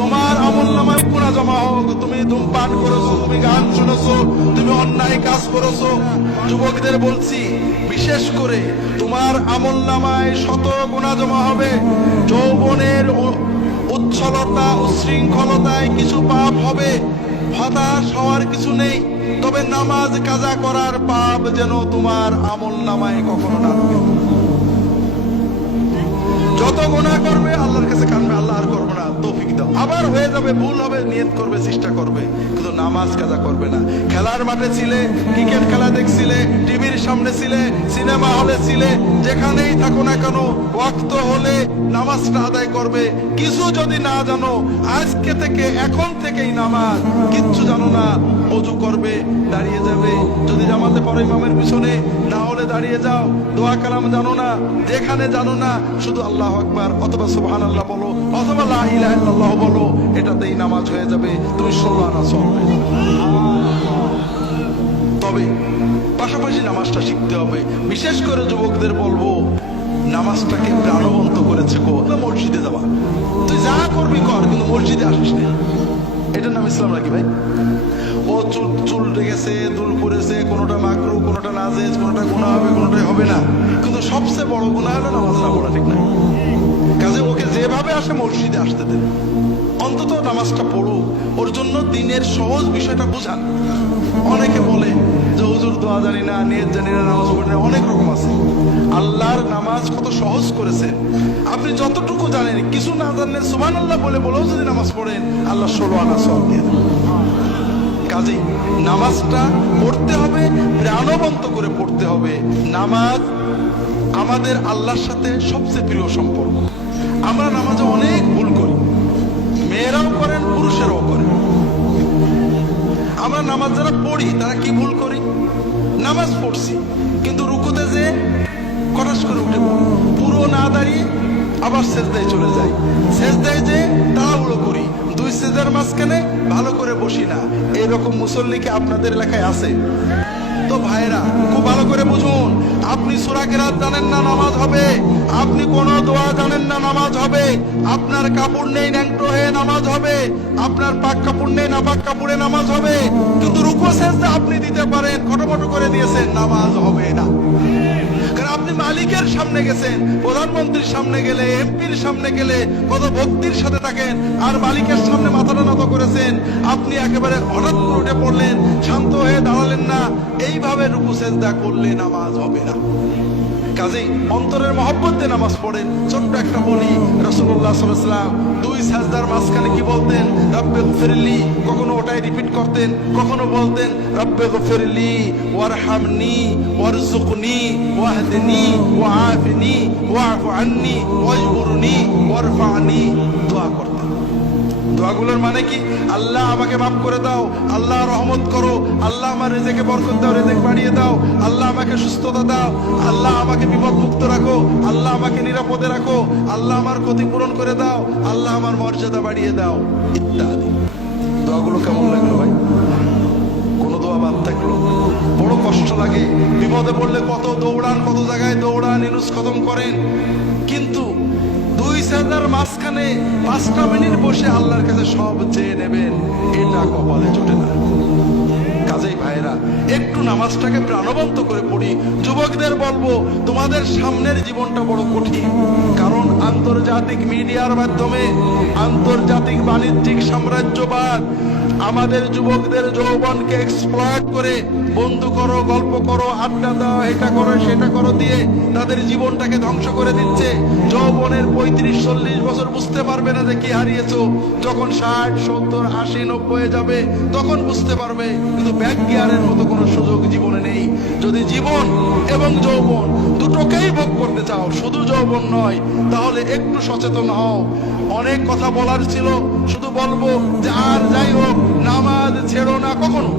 তোমার আমলনামায় গুনাহ জমা হোক। তুমি ধূমপান করেছো, তুমি গান শুনেছো, তুমি অন্যায় কাজ করেছো। যুবকদের বলছি, বিশেষ করে তোমার আমলনামায় শত গুনাহ জমা হবে। যৌবনের উচ্ছলতা উচ্ছৃঙ্খলতায় কিছু পাপ হবে, হতাশ হওয়ার কিছু নেই। তবে নামাজ কাজা করার পাপ যেন তোমার আমলনামায় কখনো না ঢোকে। যত গুনাহ করবে আল্লাহর কাছে কাঁদবে, আল্লাহ আর করবো না, তৌফিক দাও। আবার হয়ে যাবে, ভুল হবে, নিয়ত করবে, চেষ্টা করবে, কিন্তু নামাজ কাজা করবে না। খেলার মাঠে ছিলে, ক্রিকেট খেলা দেখছিলে, টিভির সামনে ছিলে, সিনেমা হলে ছিলে, যেখানেই থাকো না কেন ওয়াক্ত হলে নামাজটা আদায় করবে। কিছু যদি না জানো, আজকে থেকে এখন থেকেই নামাজ, কিচ্ছু জানো না, ওযু করবে, দাঁড়িয়ে যাবে। যদি জামাতে পড়ো ইমামের পিছনে, না হলে দাঁড়িয়ে যাও। দোয়া কালাম জানো না, যেখানে জানো না, শুধু আল্লাহু আকবার অথবা সুবহানাল্লাহ বলো অথবা লা ইলাহা ইল্লাল্লাহ বলো, এটাতেই নামাজ হয়ে যাবে। তুমি 16 আনা সওয়াব হয়ে যাবে। তবে পাশাপাশি নামাজটা শিখতে হবে। বিশেষ করে যুবকদের বলবো, নামাজটাকে প্রাণবন্ত করেছে গো মসজিদে যাওয়া। তুই যা করবি কর, কিন্তু মসজিদে আসিস না। এটার নাম ইসলাম নাকি ভাই? ও চুল রেখেছে, দুল পড়েছে, কোনোটা মাকরু, কোনোটা নাজেজ, কোনোটা গুনাহ হবে, কোনোটাই হবে না। কিন্তু সবচেয়ে বড় গুনাহ হলো নামাজ না পড়া, ঠিক না? কাজে ওকে যেভাবে আসে মসজিদে আসতে দেন, অন্তত নামাজটা পড়ুক। ওর জন্য দিনের সহজ বিষয়টা বোঝান। অনেকে বলে যে হুজুর দোয়া জানি না, নিয়ত জানি না, নামাজ পড়ি না, অনেক রকম আছে। আল্লাহর নামাজ কত সহজ করেছেন। আপনি যতটুকু জানেন, কিছু না জানলেন সুবহানাল্লাহ বলেও যদি নামাজ পড়েন, আল্লাহ 16 আনা সওয়াব দিয়ে দেন। কাজেই নামাজটা পড়তে হবে, প্রাণবন্ত করে পড়তে হবে। নামাজ আমাদের আল্লাহর সাথে সবচেয়ে প্রিয় সম্পর্ক। আমরা নামাজে অনেক ভুল করি, মেয়েরাও করেন, পুরুষেরাও করেন। আমরা নামাজ যারা পড়ি তারা কি ভুল করি? নামাজ পড়ছি, কিন্তু রুকুতে যে কটাস করে উঠে পড়ি, পুরো না দাঁড়িয়ে আবার সেজদায় চলে যাই। সেজদায় যে তাড়াহুড়ো করি, দুই সেজদার মাঝখানে ভালো করে বসি না। এরকম মুসল্লি কি আপনাদের এলাকায় আছে? তো ভাইরা, খুব ভালো করে বুঝুন, আপনি সূরা কেরাত জানেন না, নামাজ হবে। আপনি কোন দোয়া জানেন না, নামাজ হবে। আপনার কাপড় নেই, ন্যাংটো হয়ে নামাজ হবে। আপনার পাক কাপড় নেই, নাপাক কাপড়ে নামাজ হবে। কিন্তু রুকু সেজদা আপনি দিতে পারেন, খটোমটো করে দিয়েছেন, নামাজ হবে না। কারণ আপনি মালিকের সামনে গেছেন, প্রধানমন্ত্রীর সামনে গেলে, এমপির সামনে গেলে কত ভক্তির সাথে থাকেন, আর মালিকের সামনে মাথাটা নত করেছেন। আপনি একেবারে হঠাৎ করে উঠে পড়লেন, শান্ত হয়ে দাঁড়ালেন না। এইভাবে রুকু সেজদা করলে নামাজ হবে না। কাজেই অন্তরের মহব্বত দিয়ে নামাজ পড়েন। ছোট্ট একটা বলি, রাসূলুল্লাহ সাল্লাল্লাহু আলাইহি ওয়াসাল্লাম দুই সাজদার মাঝখানে কি বলতেন? রব্বে গফিরলি। কখনো ওটাই রিপিট করতেন, কখনো বলতেন রব্বে গফিরলি ওয়ারহামনি ওয়ারযুকনি ওয়াহদিনি ওয়াআফিনি ওয়া'ফু আন্নি ওয়াজবুরনি ওয়ারফা'নি। দোয়া করতেন। দোয়াগুলোর মানে কি? আল্লাহ আমাকে মাফ করে দাও, আল্লাহ রহমত করো, আল্লাহ আমার রিজিকে বরকত দাও, রিজিক বাড়িয়ে দাও, আল্লাহ আমাকে সুস্থতা দাও, আল্লাহ আমাকে বিপদ মুক্ত রাখো, আল্লাহ আমাকে নিরাপদে রাখো, আল্লাহ আমার ক্ষতি পূরণ করে দাও, আল্লাহ আমার মর্যাদা বাড়িয়ে দাও, ইত্যাদি। দোয়াগুলো কেমন লাগলো ভাই? কোন দোয়া বাদ থাকলো? বড় কষ্ট লাগে। বিপদে পড়লে কত দৌড়ান, কত জায়গায় দৌড়ান, ইনুস খতম করেন, কিন্তু দুই সাজদার মাঝখানে 5টা মিনিট বসে আল্লাহর কাছে সব চেয়ে নেবেন, এটা কপালে জোটে না। কাজেই ভাইরা, একটু নামাজটাকে প্রাণবন্ত করে পড়ি। যুবকদের বলবো, তোমাদের সামনের জীবনটা বড় কঠিন। কারণ আন্তর্জাতিক মিডিয়ার মাধ্যমে, আন্তর্জাতিক বাণিজ্যিক সাম্রাজ্যবাদ আমাদের যুবকদের যৌবনকে এক্সপ্লয়েট করে বন্ধু করো, গল্প করো, আড্ডা দাও, এটা করো, সেটা করো দিয়ে তাদের জীবনটাকে ধ্বংস করে দিচ্ছে। যৌবনের 35-40 বছর বুঝতে পারবে না যে কি হারিয়েছো। যখন 60, 70, 80, 90 যাবে তখন বুঝতে পারবে। কিন্তু ব্যাক গিয়ারের মতো কোনো সুযোগ জীবনে নেই। যদি জীবন এবং যৌবন দুটোকেই ভোগ করতে চাও, শুধু যৌবন নয়, তাহলে একটু সচেতন হও। অনেক কথা বলার ছিল, শুধু বলবো যে আর যাই হোক, নামাজ ছেড়ো না কখনো।